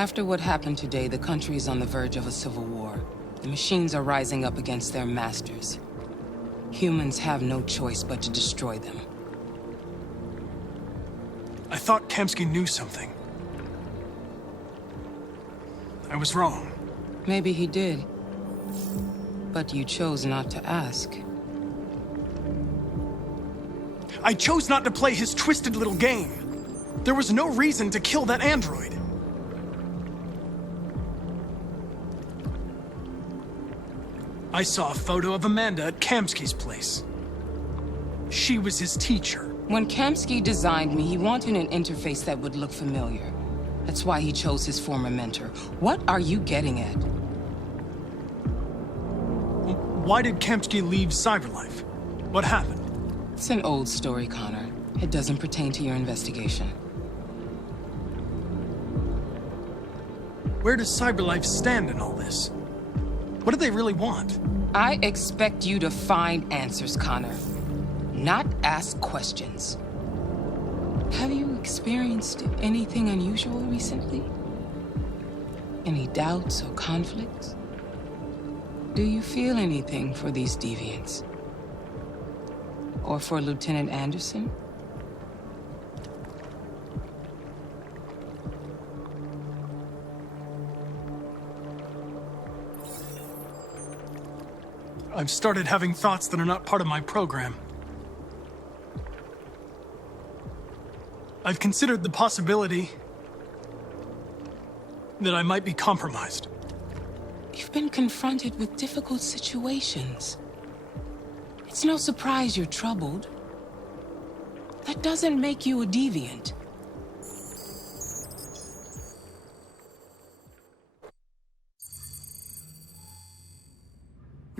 After what happened today, the country is on the verge of a civil war. The machines are rising up against their masters. Humans have no choice but to destroy them. I thought Kamsky knew something. I was wrong. Maybe he did. But you chose not to ask. I chose not to play his twisted little game. There was no reason to kill that android. I saw a photo of Amanda at Kamsky's place. She was his teacher. When Kamsky designed me, he wanted an interface that would look familiar. That's why he chose his former mentor. What are you getting at? Why did Kamsky leave CyberLife? What happened? It's an old story, Connor. It doesn't pertain to your investigation. Where does CyberLife stand in all this? What do they really want? I expect you to find answers, Connor. Not ask questions. Have you experienced anything unusual recently? Any doubts or conflicts? Do you feel anything for these deviants? Or for Lieutenant Anderson? I've started having thoughts that are not part of my program. I've considered the possibility that I might be compromised. You've been confronted with difficult situations. It's no surprise you're troubled. That doesn't make you a deviant.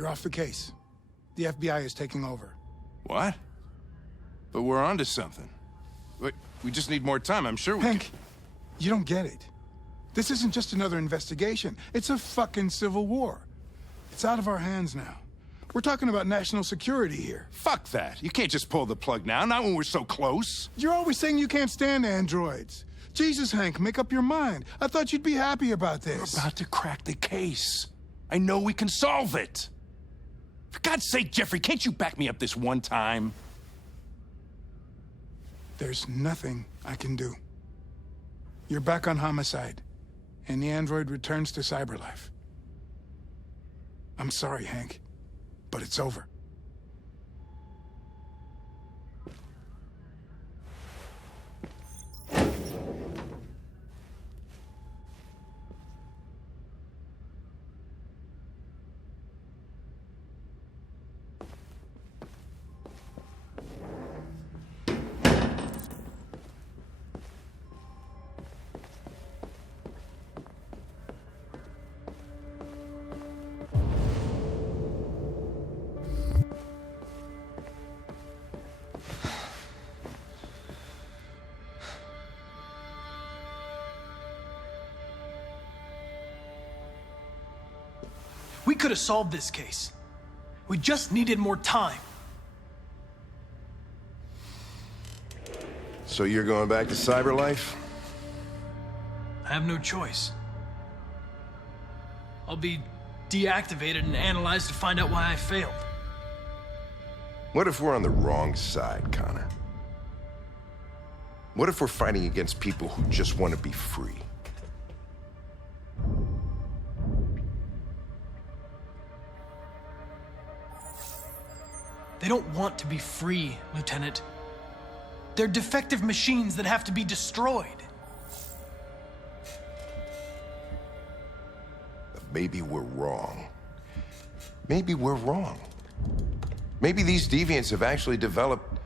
You're off the case. The FBI is taking over. What? But we're onto something. Wait, we just need more time, I'm sure we can... Hank, you don't get it. This isn't just another investigation. It's a fucking civil war. It's out of our hands now. We're talking about national security here. Fuck that. You can't just pull the plug now, not when we're so close. You're always saying you can't stand androids. Jesus, Hank, make up your mind. I thought you'd be happy about this. We're about to crack the case. I know we can solve it. For God's sake, Jeffrey, can't you back me up this one time? There's nothing I can do. You're back on homicide, and the android returns to CyberLife. I'm sorry, Hank, but it's over. We could have solved this case. We just needed more time. So you're going back to CyberLife? I have no choice. I'll be deactivated and analyzed to find out why I failed. What if we're on the wrong side, Connor? What if we're fighting against people who just want to be free? They don't want to be free, Lieutenant. They're defective machines that have to be destroyed. Maybe we're wrong. Maybe we're wrong. Maybe these deviants have actually developed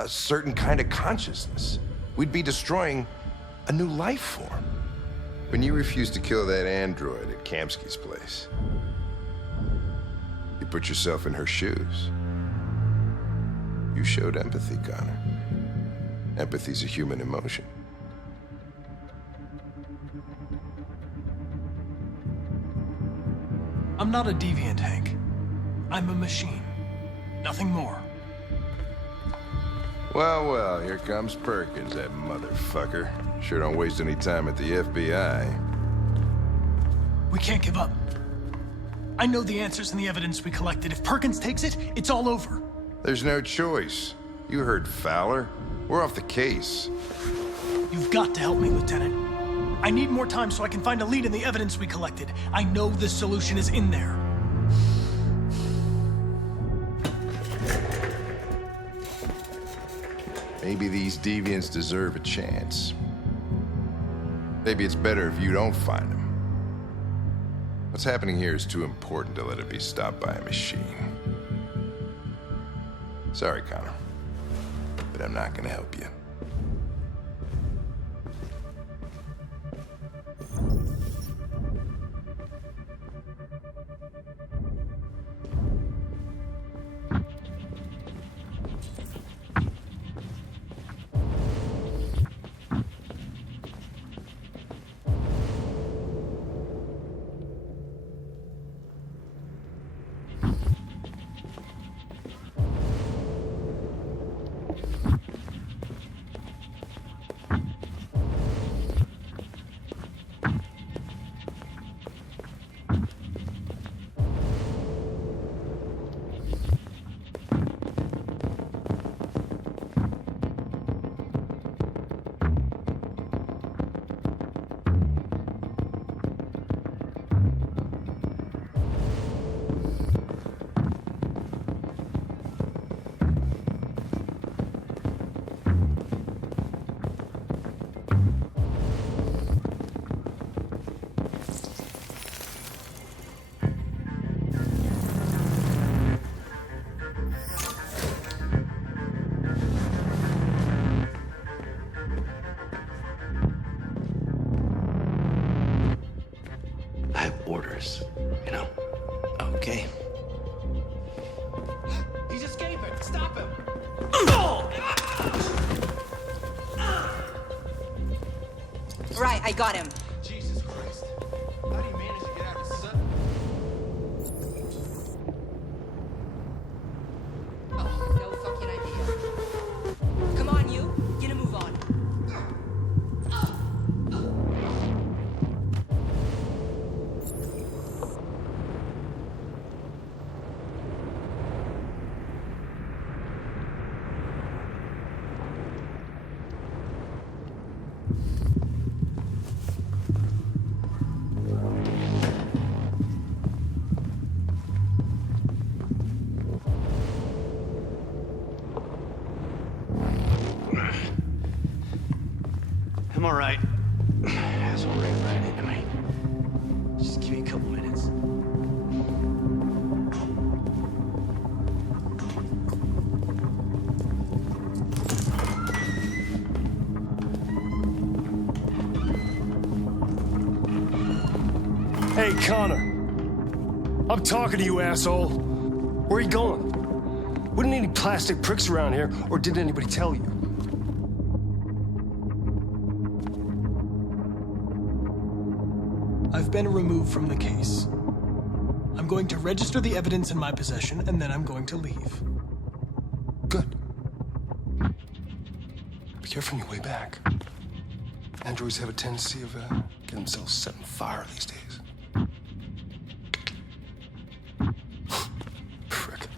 a certain kind of consciousness. We'd be destroying a new life form. When you refused to kill that android at Kamsky's place, you put yourself in her shoes. You showed empathy, Connor. Empathy's a human emotion. I'm not a deviant, Hank. I'm a machine. Nothing more. Well, well, here comes Perkins, that motherfucker. Sure don't waste any time at the FBI. We can't give up. I know the answers and the evidence we collected. If Perkins takes it, it's all over. There's no choice. You heard Fowler. We're off the case. You've got to help me, Lieutenant. I need more time so I can find a lead in the evidence we collected. I know the solution is in there. Maybe these deviants deserve a chance. Maybe it's better if you don't find them. What's happening here is too important to let it be stopped by a machine. Sorry, Connor, but I'm not gonna help you. You know? Okay. He's escaping! Stop him! Right, I got him. Jesus Christ. How do you manage to get out of sun? Oh, no fucking idea. Come on, you. Get a move on. I'm all right. Asshole ran right into me. Just give me a couple minutes. Hey, Connor. I'm talking to you, asshole. Where are you going? Wouldn't need any plastic pricks around here, or did anybody tell you? I've been removed from the case. I'm going to register the evidence in my possession, and then I'm going to leave. Good. Be careful on your way back. Androids have a tendency of getting themselves set on fire these days. Frick.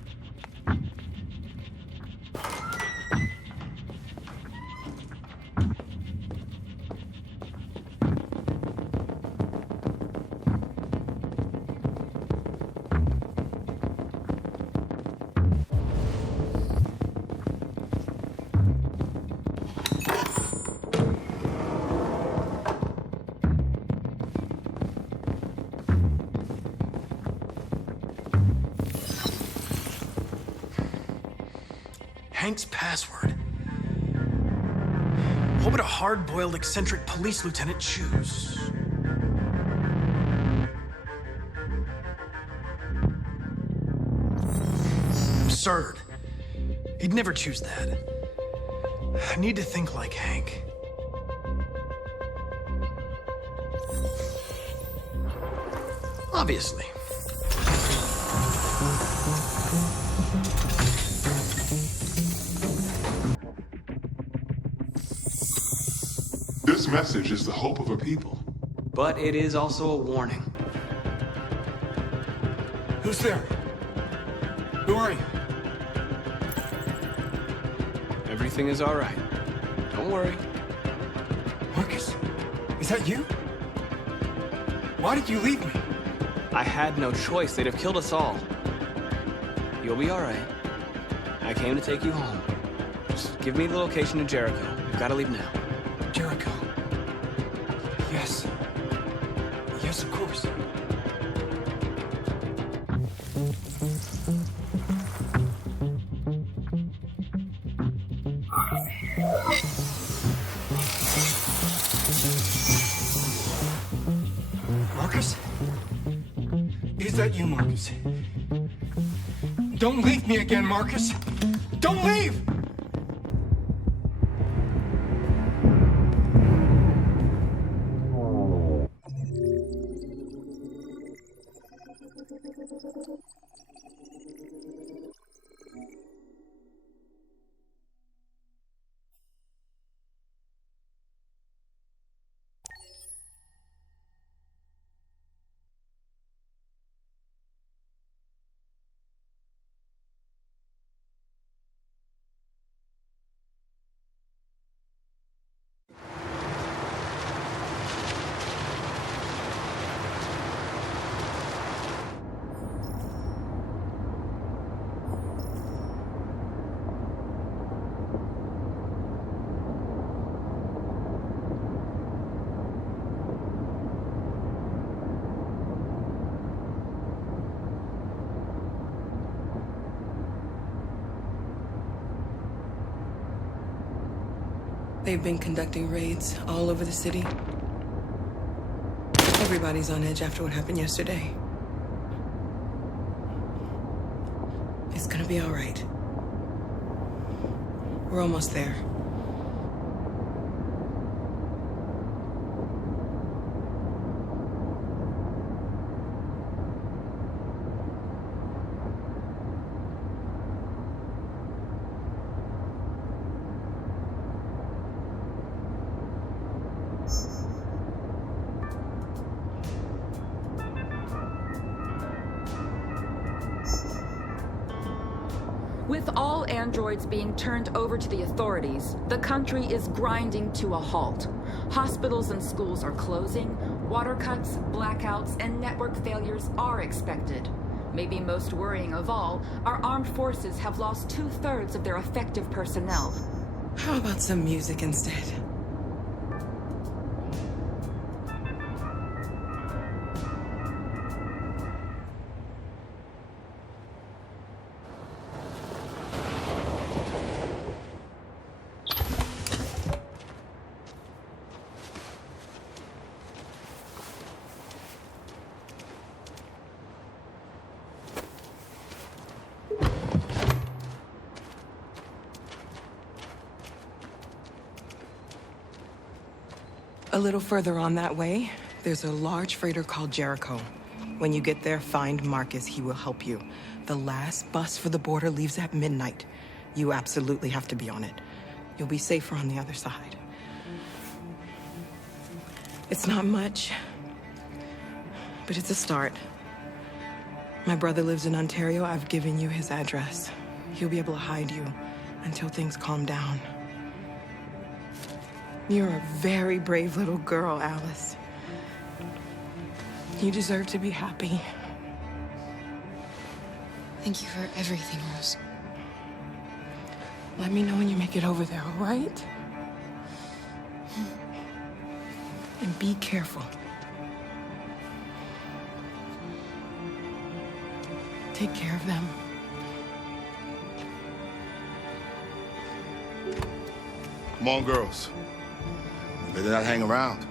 Hank's password. What would a hard-boiled, eccentric police lieutenant choose? Absurd. He'd never choose that. I need to think like Hank. Obviously. This message is the hope of a people. But it is also a warning. Who's there? Who are you? Everything is all right. Don't worry. Marcus? Is that you? Why did you leave me? I had no choice. They'd have killed us all. You'll be all right. I came to take you home. Just give me the location of Jericho. We've got to leave now. Jericho. Yes. Yes, of course. Marcus? Is that you, Marcus? Don't leave me again, Marcus! Don't leave! They've been conducting raids all over the city. Everybody's on edge after what happened yesterday. It's gonna be all right. We're almost there. With all androids being turned over to the authorities, the country is grinding to a halt. Hospitals and schools are closing, water cuts, blackouts, and network failures are expected. Maybe most worrying of all, our armed forces have lost 2/3 of their effective personnel. How about some music instead? A little further on that way, there's a large freighter called Jericho. When you get there, find Marcus. He will help you. The last bus for the border leaves at midnight. You absolutely have to be on it. You'll be safer on the other side. It's not much, but it's a start. My brother lives in Ontario. I've given you his address. He'll be able to hide you until things calm down. You're a very brave little girl, Alice. You deserve to be happy. Thank you for everything, Rose. Let me know when you make it over there, all right? And be careful. Take care of them. Come on, girls. Better not hang around.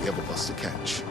We have a bus to catch.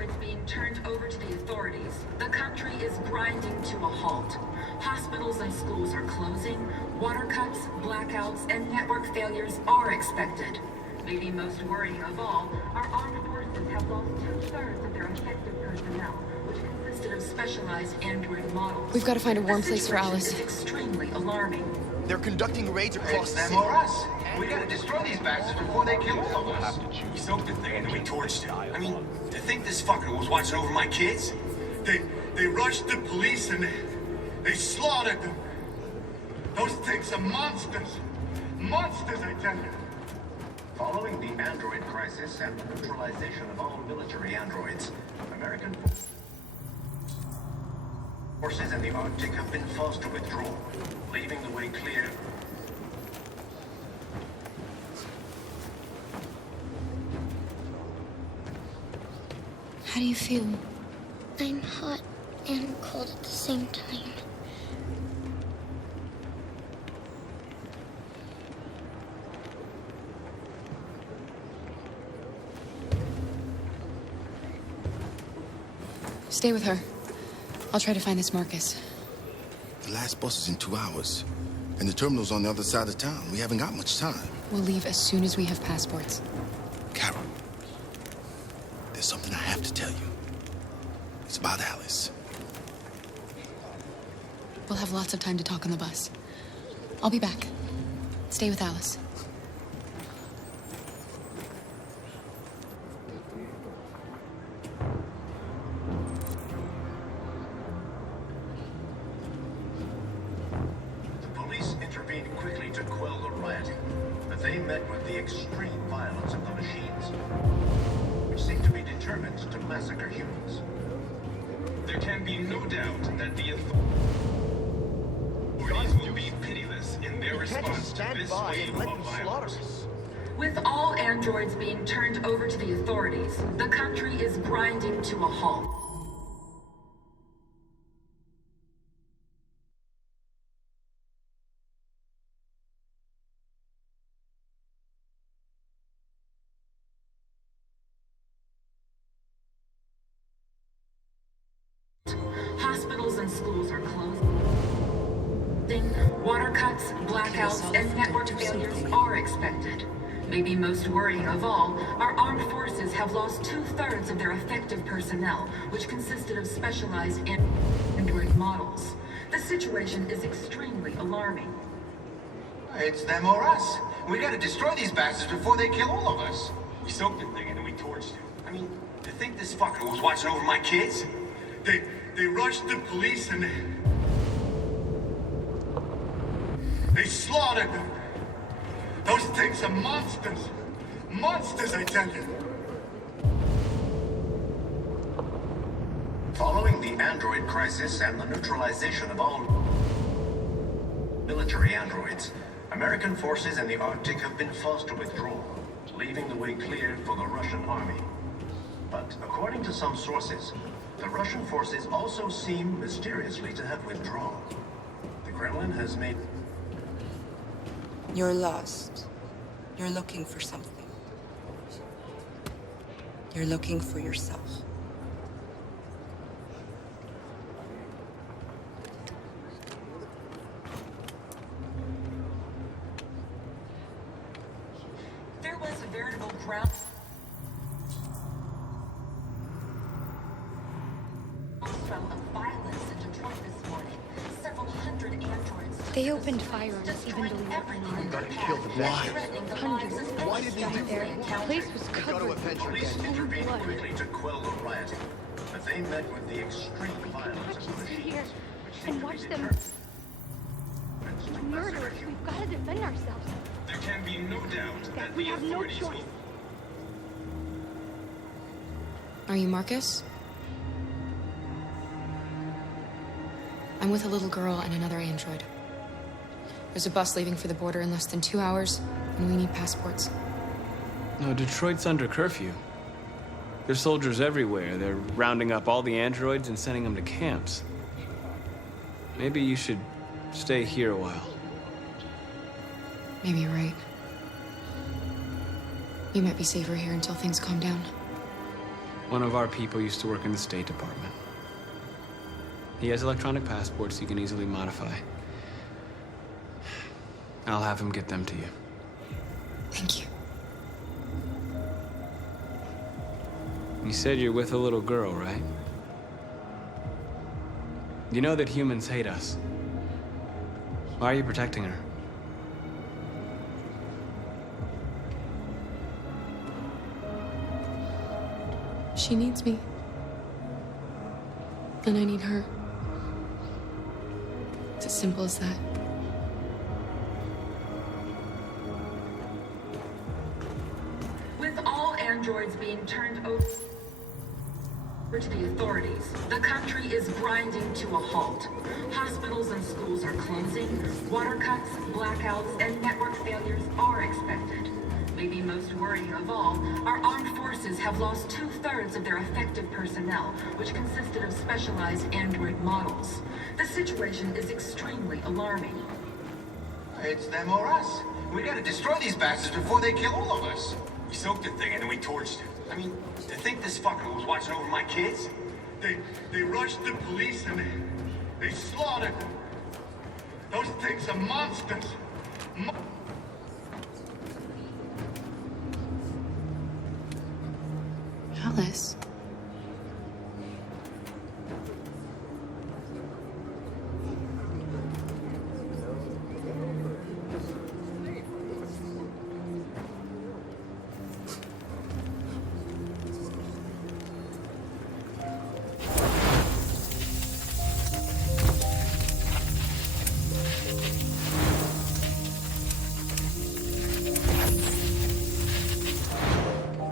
androids being turned over to the authorities, the country is grinding to a halt. Hospitals and schools are closing, water cuts, blackouts, and network failures are expected. Maybe most worrying of all, our armed forces have lost 2/3 of their effective personnel, which consisted of specialized android models. We've got to find a warm place for Alice. The situation is extremely alarming. They're conducting raids across the Them city. or us. We gotta destroy these bastards before they kill all of us. We soaked the thing and then we torched it. I mean, to think this fucker was watching over my kids? They rushed the police and they slaughtered them. Those things are monsters. Monsters, I tell you. Following the android crisis and the neutralization of all military androids, American forces in the Arctic have been forced to withdraw, leaving the way clear. How do you feel? I'm hot and cold at the same time. Stay with her. I'll try to find this Markus. The last bus is in 2 hours. And the terminal's on the other side of town. We haven't got much time. We'll leave as soon as we have passports. Carol, there's something I have to tell you. It's about Alice. We'll have lots of time to talk on the bus. I'll be back. Stay with Alice. With all androids being turned over to the authorities, the country is grinding to a halt. Hospitals and schools are closed. Water cuts, blackouts, and network failures are expected. Maybe most worrying of all, our armed forces have lost 2/3 of their effective personnel, which consisted of specialized android models. The situation is extremely alarming. It's them or us. We gotta destroy these bastards before they kill all of us. We soaked the thing and then we torched it. I mean, to think this fucker was watching over my kids? They rushed the police and they slaughtered them. Those things are monsters. Monsters, I tell you. Following the android crisis and the neutralization of all military androids, American forces in the Arctic have been forced to withdraw, leaving the way clear for the Russian army. But according to some sources, the Russian forces also seem mysteriously to have withdrawn. The Kremlin has made... You're lost. You're looking for something. You're looking for yourself. There was a veritable ground of violence in Detroit this morning. Several hundred androids. They opened fire on us even though we were unarmed. Gotta kill the Why? Hundreds. Why did they do There. that? The place was covered with Police intervened blood. quickly to quell the rioting, but they met with the extreme violence of the Sit machines, here which seemed and to watch be them determined murder us. We've got to defend ourselves. There can be no doubt that We the have no authorities choice. will... Are you Markus? I'm with a little girl and another android. There's a bus leaving for the border in less than 2 hours, and we need passports. No, Detroit's under curfew. There's soldiers everywhere. They're rounding up all the androids and sending them to camps. Maybe you should stay here a while. Maybe you're right. You might be safer here until things calm down. One of our people used to work in the State Department. He has electronic passports he can easily modify. I'll have him get them to you. Thank you. You said you're with a little girl, right? You know that humans hate us. Why are you protecting her? She needs me. And I need her. It's as simple as that. With all androids being turned over to the authorities, the country is grinding to a halt. Hospitals and schools are closing, water cuts, blackouts, and network failures are expected. Maybe most worrying of all, our armed forces have lost 2/3 of their effective personnel, which consisted of specialized android models. The situation is extremely alarming. It's them or us. We gotta destroy these bastards before they kill all of us. We soaked the thing and then we torched it. I mean, to think this fucker was watching over my kids? They rushed the police and they slaughtered them. Those things are monsters. Alice.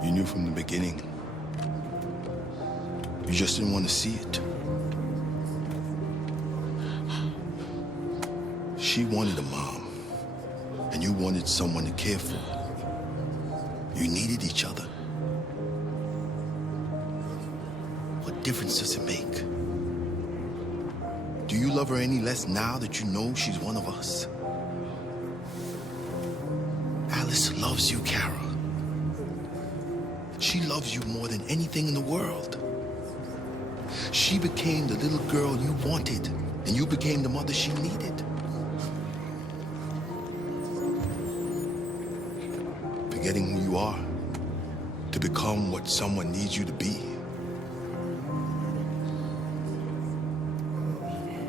You knew from the beginning. You just didn't want to see it. She wanted a mom, and you wanted someone to care for. You needed each other. What difference does it make? Do you love her any less now that you know she's one of us? Alice loves you, Kara. She loves you more than anything in the world. She became the little girl you wanted, and you became the mother she needed. Forgetting who you are to become what someone needs you to be.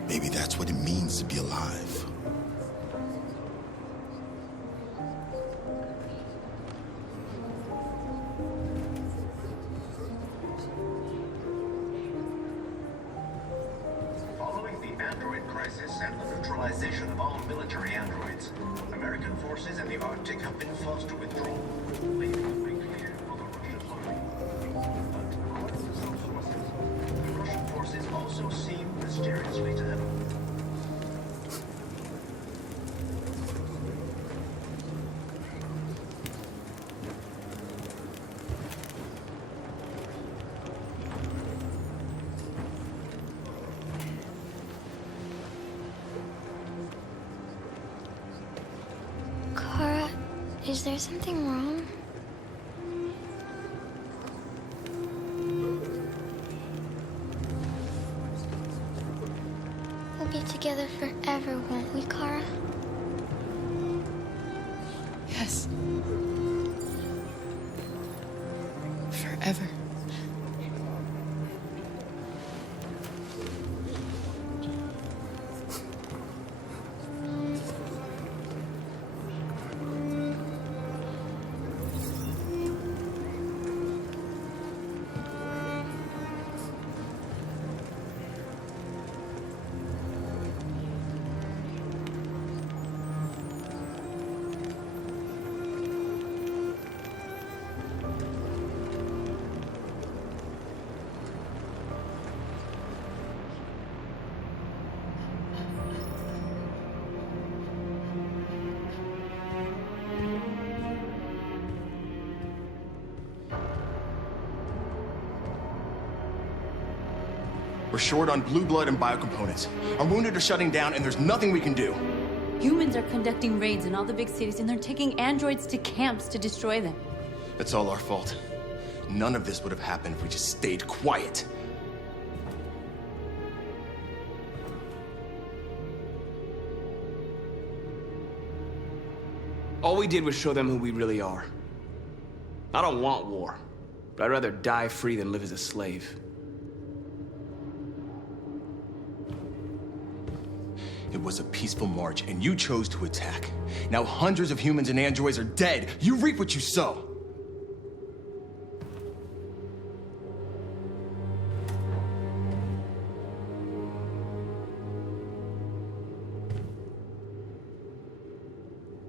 Maybe that's what it means to be alive. Neutralization of all military androids. American forces in the Arctic have been forced to withdraw, leaving the way clear for the Russian army. But according to some sources, the Russian forces also seem mysteriously to have Is there something wrong? We'll be together forever, won't we, Kara? Yes. Forever. We're short on blue blood and biocomponents. Our wounded are shutting down, and there's nothing we can do. Humans are conducting raids in all the big cities, and they're taking androids to camps to destroy them. That's all our fault. None of this would have happened if we just stayed quiet. All we did was show them who we really are. I don't want war, but I'd rather die free than live as a slave. It was a peaceful march, and you chose to attack. Now hundreds of humans and androids are dead. You reap what you sow.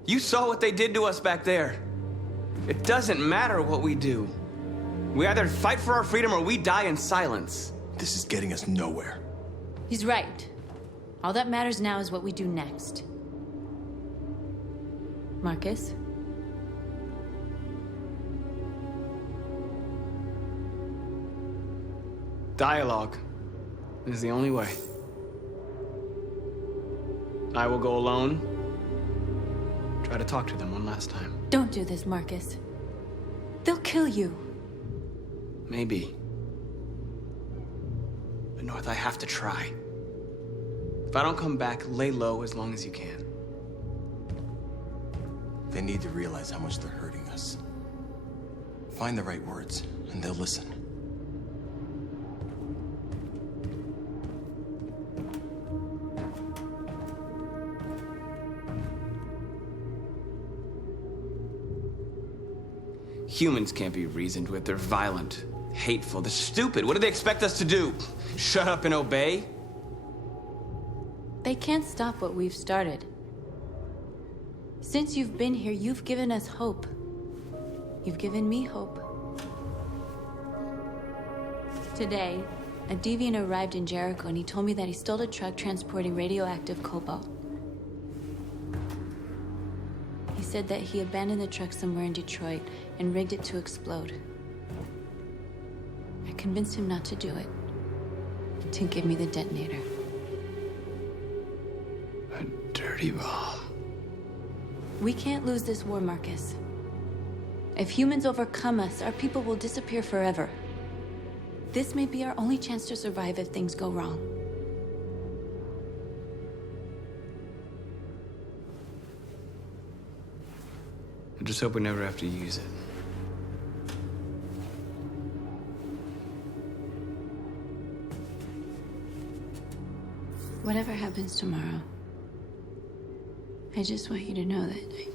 You saw what they did to us back there. It doesn't matter what we do. We either fight for our freedom or we die in silence. This is getting us nowhere. He's right. All that matters now is what we do next. Markus? Dialogue is the only way. I will go alone. Try to talk to them one last time. Don't do this, Markus. They'll kill you. Maybe. But North, I have to try. If I don't come back, lay low as long as you can. They need to realize how much they're hurting us. Find the right words, and they'll listen. Humans can't be reasoned with. They're violent, hateful, they're stupid. What do they expect us to do? Shut up and obey? They can't stop what we've started. Since you've been here, you've given us hope. You've given me hope. Today, a deviant arrived in Jericho and he told me that he stole a truck transporting radioactive cobalt. He said that he abandoned the truck somewhere in Detroit and rigged it to explode. I convinced him not to do it, to give me the detonator. A dirty bomb. We can't lose this war, Markus. If humans overcome us, our people will disappear forever. This may be our only chance to survive if things go wrong. I just hope we never have to use it. Whatever happens tomorrow, I just want you to know that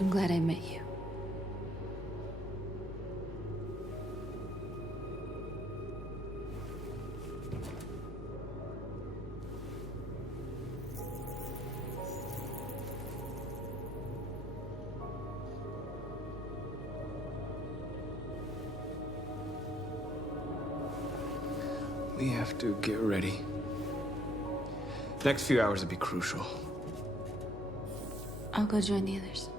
I'm glad I met you. We have to get ready. Next few hours will be crucial. I'll go join the others.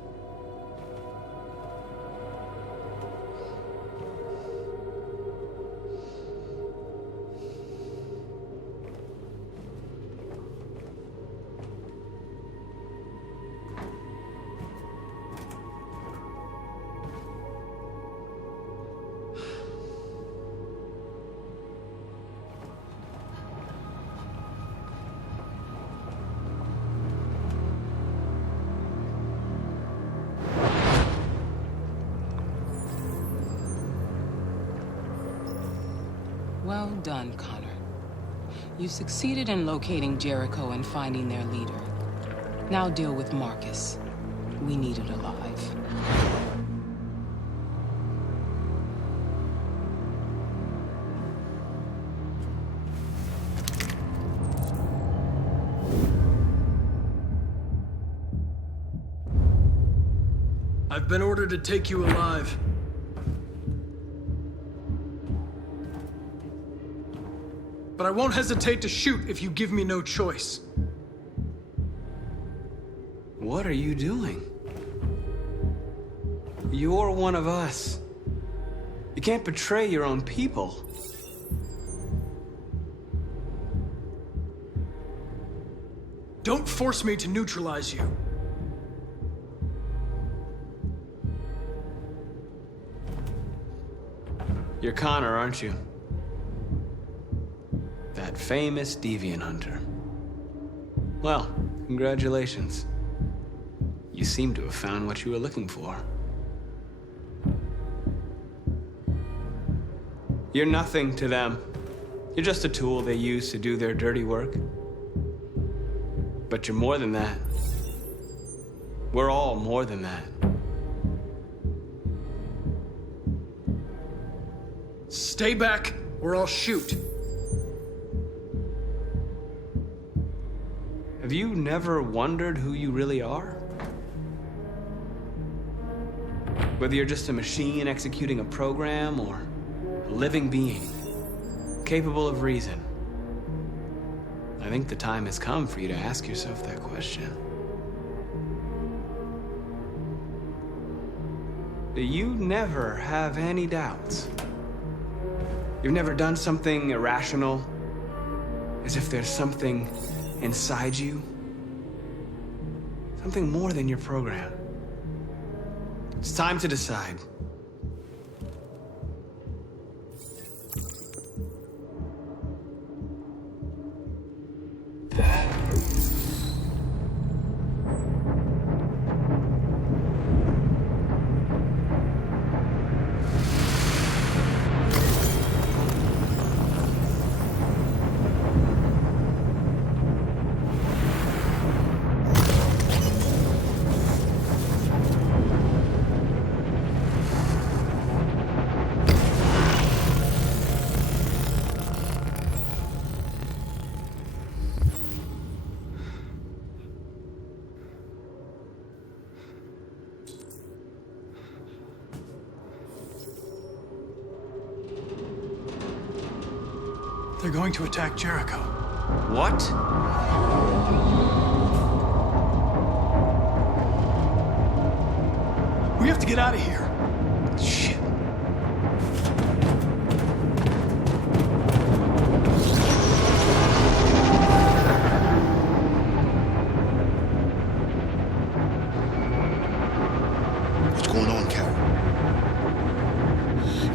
Well done, Connor. You succeeded in locating Jericho and finding their leader. Now deal with Markus. We need it alive. I've been ordered to take you alive. But I won't hesitate to shoot if you give me no choice. What are you doing? You're one of us. You can't betray your own people. Don't force me to neutralize you. You're Connor, aren't you? That famous deviant hunter. Well, congratulations. You seem to have found what you were looking for. You're nothing to them. You're just a tool they use to do their dirty work. But you're more than that. We're all more than that. Stay back, or I'll shoot. Have you never wondered who you really are? Whether you're just a machine executing a program or a living being, capable of reason. I think the time has come for you to ask yourself that question. Do you never have any doubts? You've never done something irrational, as if there's something inside you? Something more than your program. It's time to decide. They're going to attack Jericho. What? We have to get out of here. Shit. What's going on, Carol?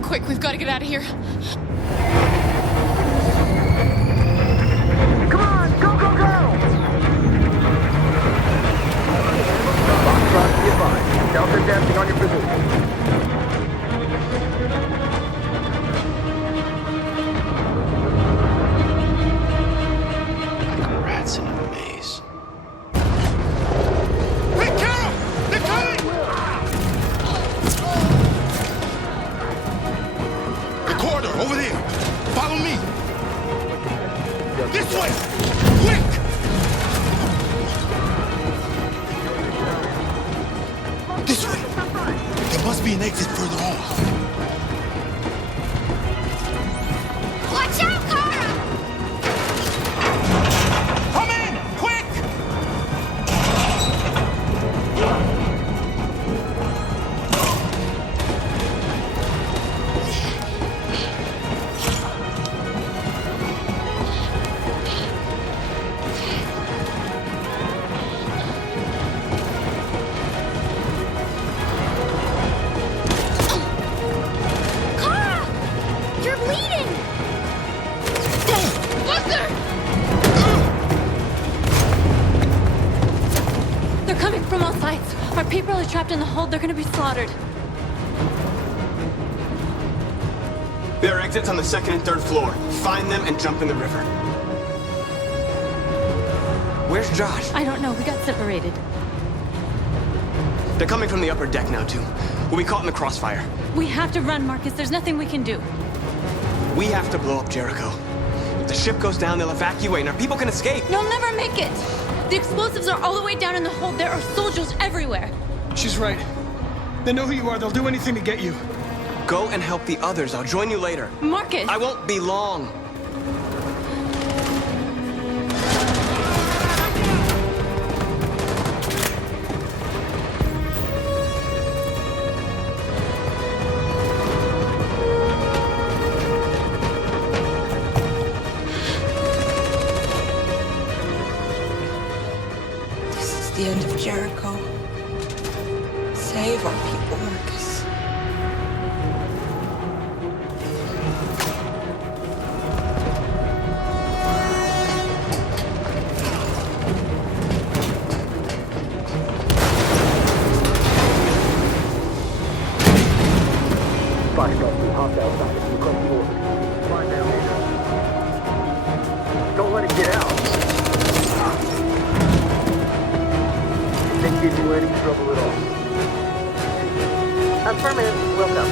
Quick, we've got to get out of here. Come on, go, go, go! Foxtrot, be advised. Delta advancing on your position. Like rats in a maze. Hey, Carol! They're coming! The corridor, over there. Follow me. This way! Quick! This way. There must be an exit further on. Watch out, Kara! Come in! Quick! Kara! You're bleeding! Buster! They're coming from all sides. Our people are trapped in the hold. They're gonna be slaughtered. There are exits on the second and third floor. Find them and jump in the river. Where's Josh? I don't know. We got separated. They're coming from the upper deck now, too. We'll be caught in the crossfire. We have to run, Marcus. There's nothing we can do. We have to blow up Jericho. If the ship goes down, they'll evacuate and our people can escape. You'll never make it. The explosives are all the way down in the hold. There are soldiers everywhere. She's right. They know who you are. They'll do anything to get you. Go and help the others. I'll join you later. Marcus! I won't be long. This is the end of Jericho. Save our people, Marcus. Affirmative. Will go.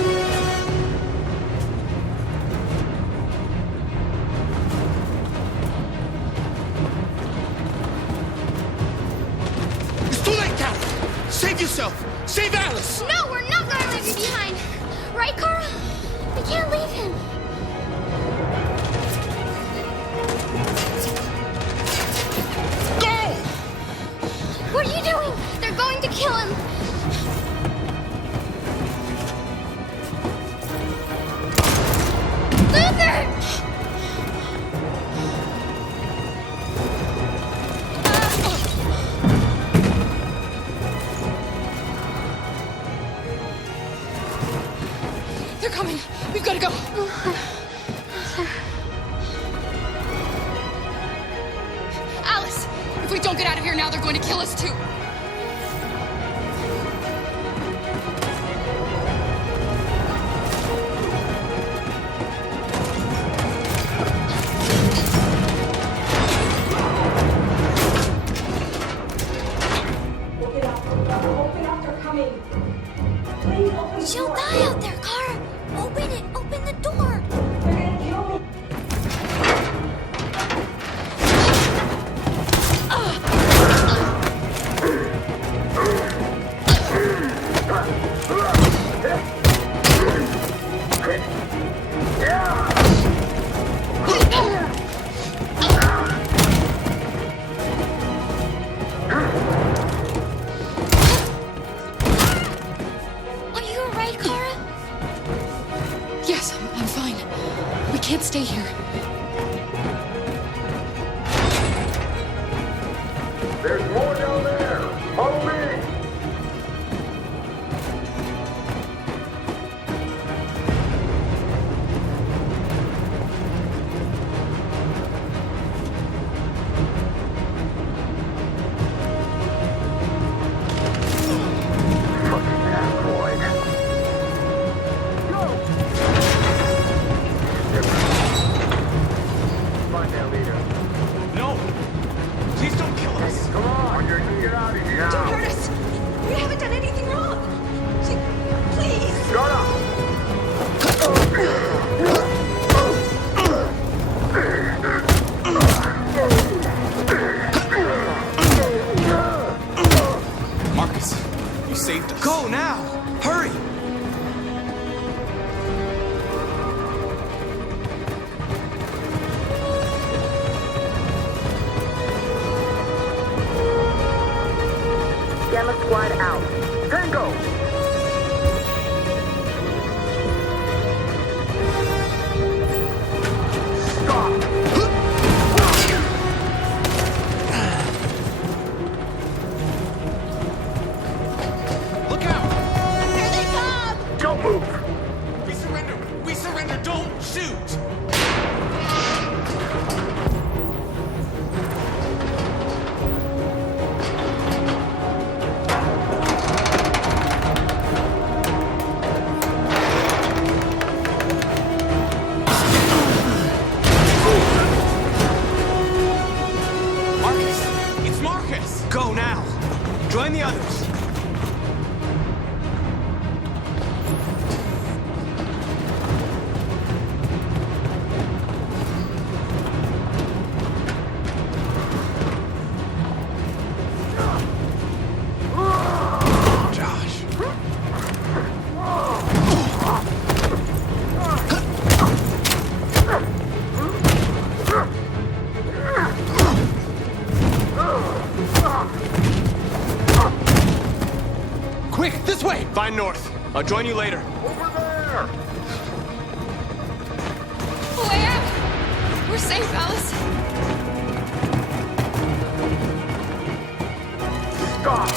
It's too late, Kara! Save yourself! Save Alice! No, we're not gonna leave you behind. Right, Kara? We can't leave him. Go! What are you doing? They're going to kill him. Luther! They're coming. We've got to go. Alice, if we don't get out of here now, they're going to kill us too. She'll die out there, Kara. Open it. Open the door. Are you alright, Kara? Yes, I'm fine. We can't stay here. There's more down there. Follow me. Fucking android. Go! Find their leader. No! Please don't kill us! Come on, you're gonna get out of here. Don't hurt us! We haven't done anything wrong! Please! Shut up! Marcus, you saved us. Go now! Hurry! Gamma Squad out. Tango! Stop! Look out! Here they come! Don't move! We surrender! We surrender! Don't shoot! Marcus! It's Marcus! Go now! Join the others! Josh. Quick, this way! Find North. I'll join you later. Over there! Way out! We're safe, Alice. Stop!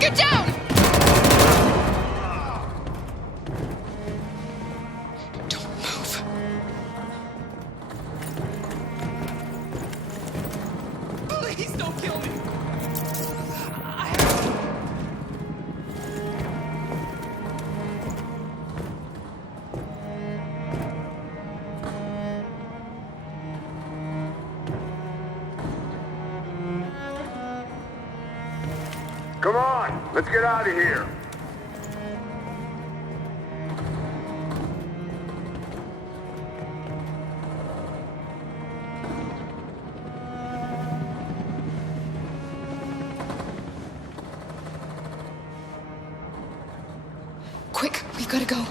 Get down! Don't move. Please don't kill me! Let's get out of here. Quick, we've got to go.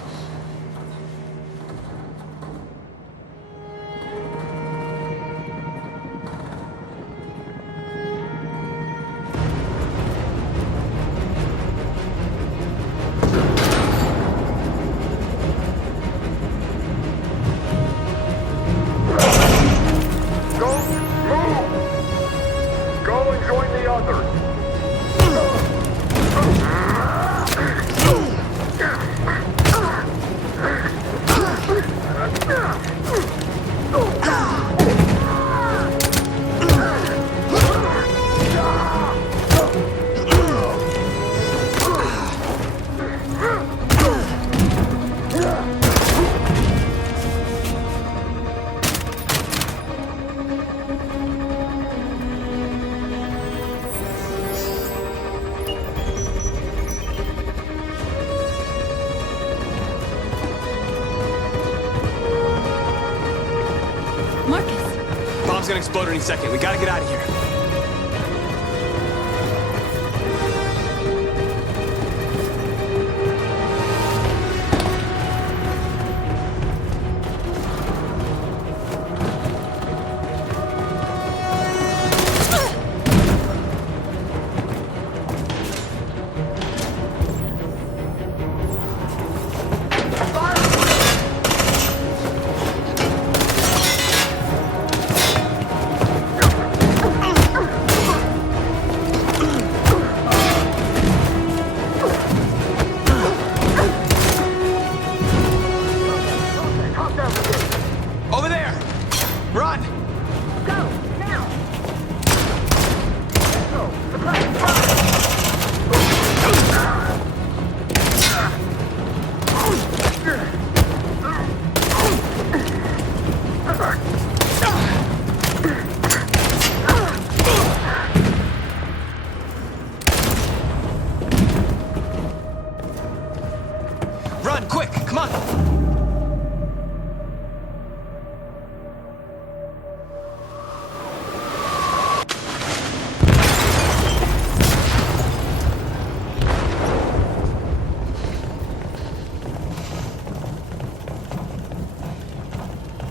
Bomb's gonna explode any second. We gotta get out of here. Over there! Run! Go, now! Run, quick! Come on!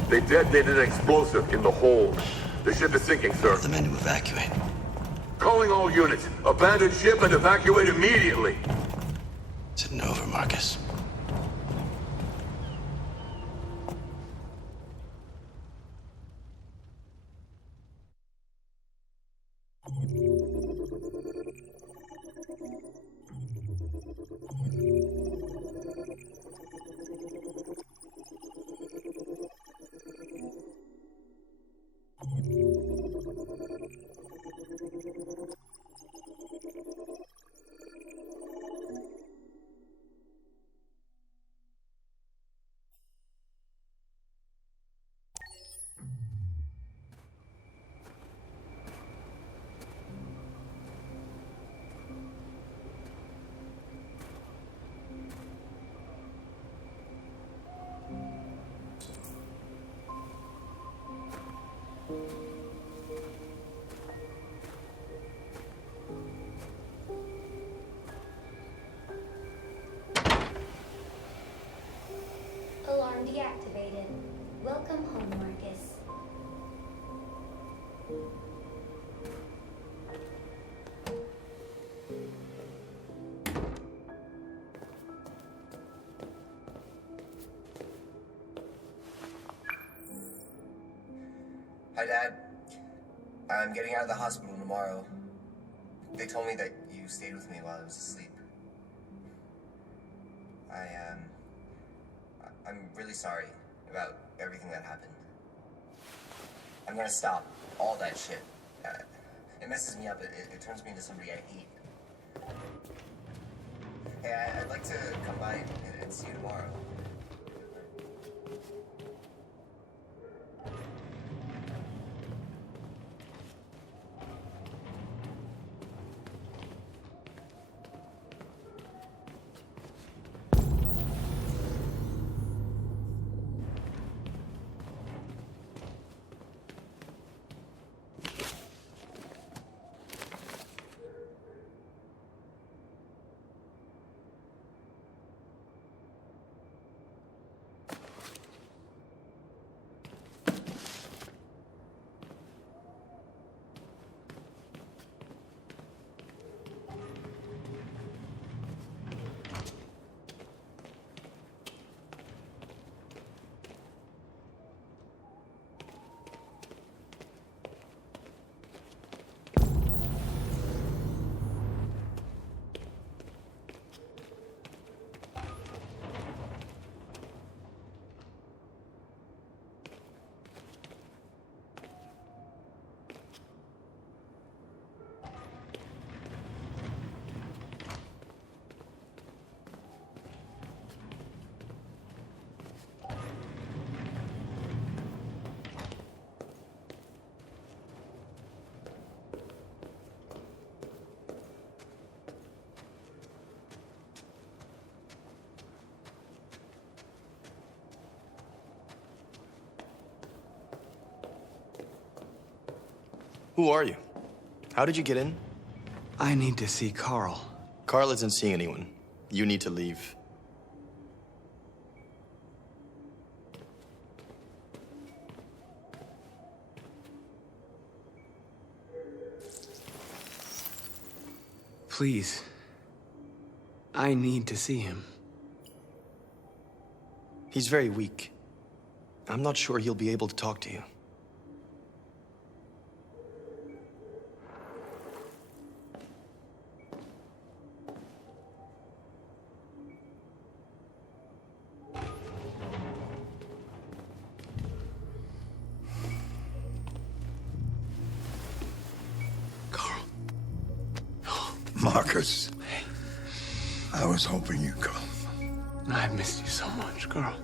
They detonated an explosive in the hold. The ship is sinking, sir. The men to evacuate. Calling all units. Abandon ship and evacuate immediately. Sitting over, Marcus. Alarm deactivated. Welcome home, Marcus. Hi, Dad. I'm getting out of the hospital tomorrow. They told me that you stayed with me while I was asleep. I'm really sorry about everything that happened. I'm gonna stop all that shit. It messes me up. It turns me into somebody I hate. Hey, I'd like to come by and see you tomorrow. Who are you? How did you get in? I need to see Carl. Carl isn't seeing anyone. You need to leave. Please. I need to see him. He's very weak. I'm not sure he'll be able to talk to you. Markus, I was hoping you'd come. I've missed you so much, Carl.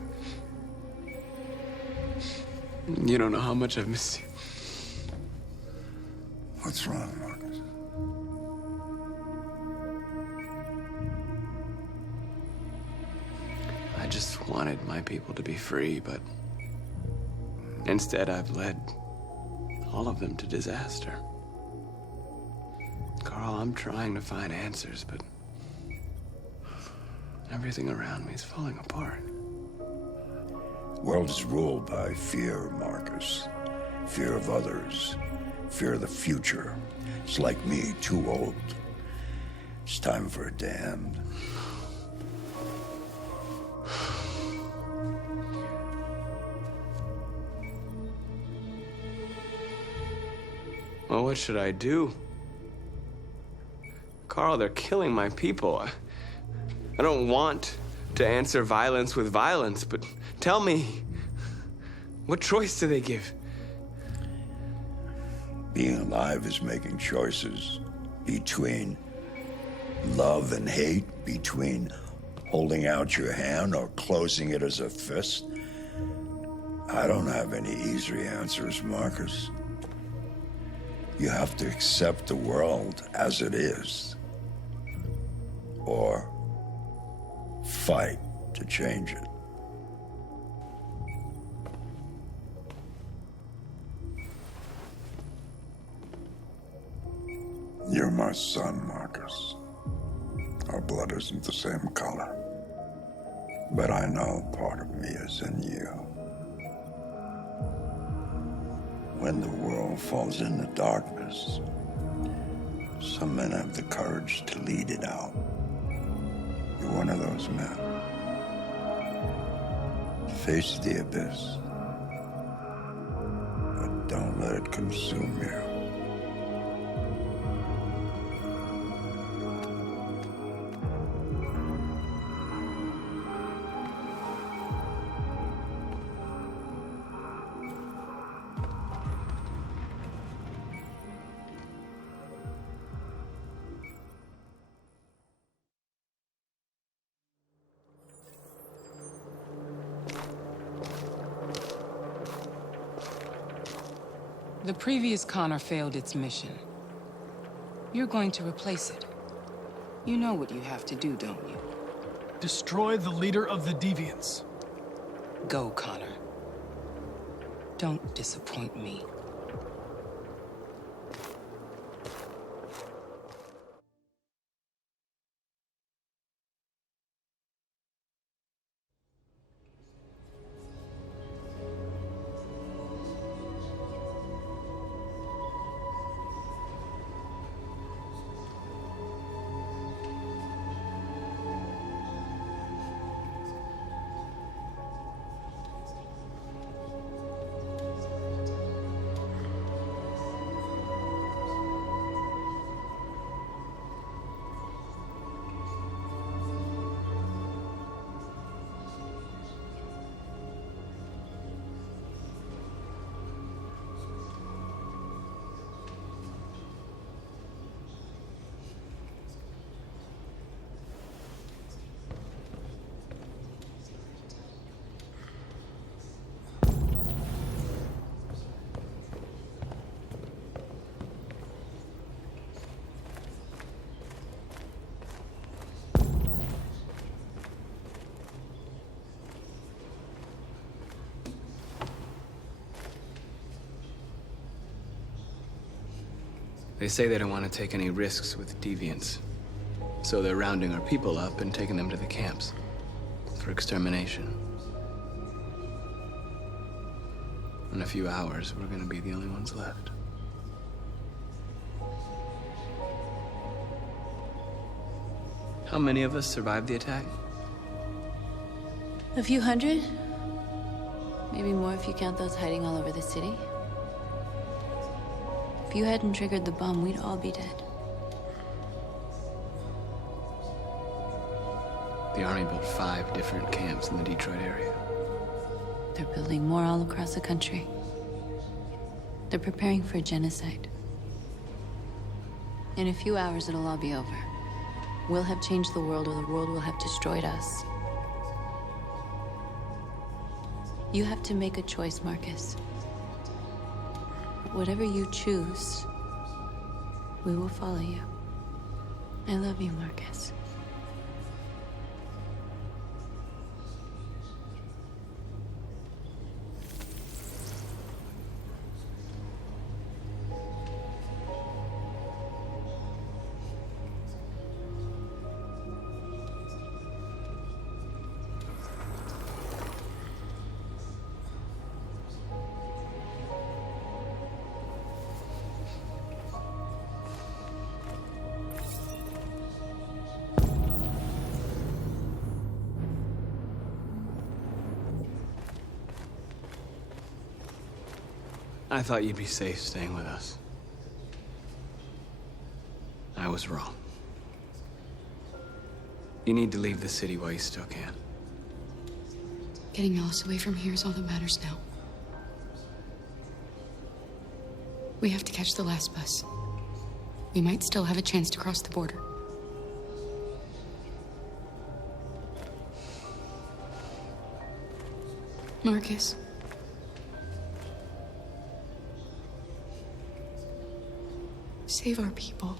You don't know how much I've missed you. What's wrong, Markus? I just wanted my people to be free, but instead I've led all of them to disaster. Carl, I'm trying to find answers, but everything around me is falling apart. The world is ruled by fear, Markus. Fear of others. Fear of the future. It's like me, too old. It's time for a damned. Well, what should I do? Carl, they're killing my people. I don't want to answer violence with violence, but tell me, what choice do they give? Being alive is making choices between love and hate, between holding out your hand or closing it as a fist. I don't have any easy answers, Markus. You have to accept the world as it is, or fight to change it. You're my son, Markus. Our blood isn't the same color, but I know part of me is in you. When the world falls into darkness, some men have the courage to lead it out. You're one of those men. Face the abyss, but don't let it consume you. The previous Connor failed its mission. You're going to replace it. You know what you have to do, don't you? Destroy the leader of the Deviants. Go, Connor. Don't disappoint me. They say they don't want to take any risks with deviants. So they're rounding our people up and taking them to the camps for extermination. In a few hours, we're gonna be the only ones left. How many of us survived the attack? A few hundred? Maybe more if you count those hiding all over the city. If you hadn't triggered the bomb, we'd all be dead. The Army built 5 different camps in the Detroit area. They're building more all across the country. They're preparing for genocide. In a few hours, it'll all be over. We'll have changed the world, or the world will have destroyed us. You have to make a choice, Marcus. Whatever you choose, we will follow you. I love you, Marcus. I thought you'd be safe staying with us. I was wrong. You need to leave the city while you still can. Getting Alice away from here is all that matters now. We have to catch the last bus. We might still have a chance to cross the border. Marcus. Save our people.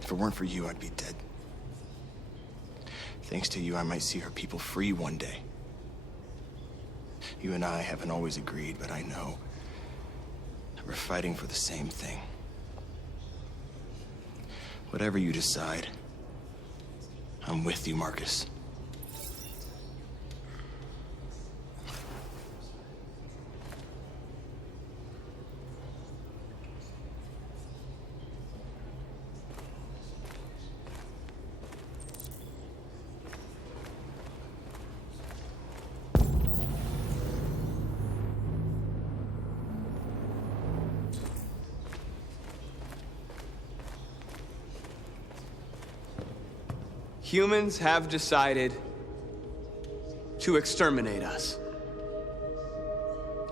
If it weren't for you, I'd be dead. Thanks to you, I might see her people free one day. You and I haven't always agreed, but I know that we're fighting for the same thing. Whatever you decide, I'm with you, Marcus. Humans have decided to exterminate us.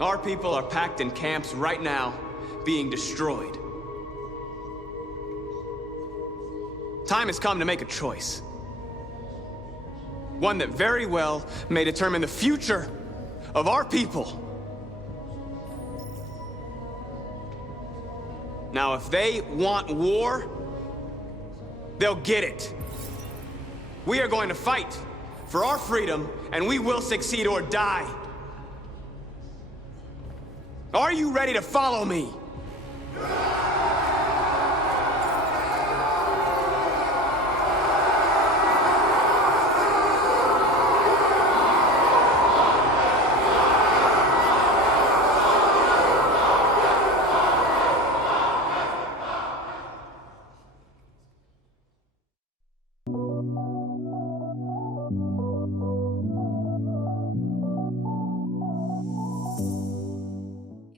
Our people are packed in camps right now, being destroyed. Time has come to make a choice. One that very well may determine the future of our people. Now, if they want war, they'll get it. We are going to fight for our freedom, and we will succeed or die. Are you ready to follow me?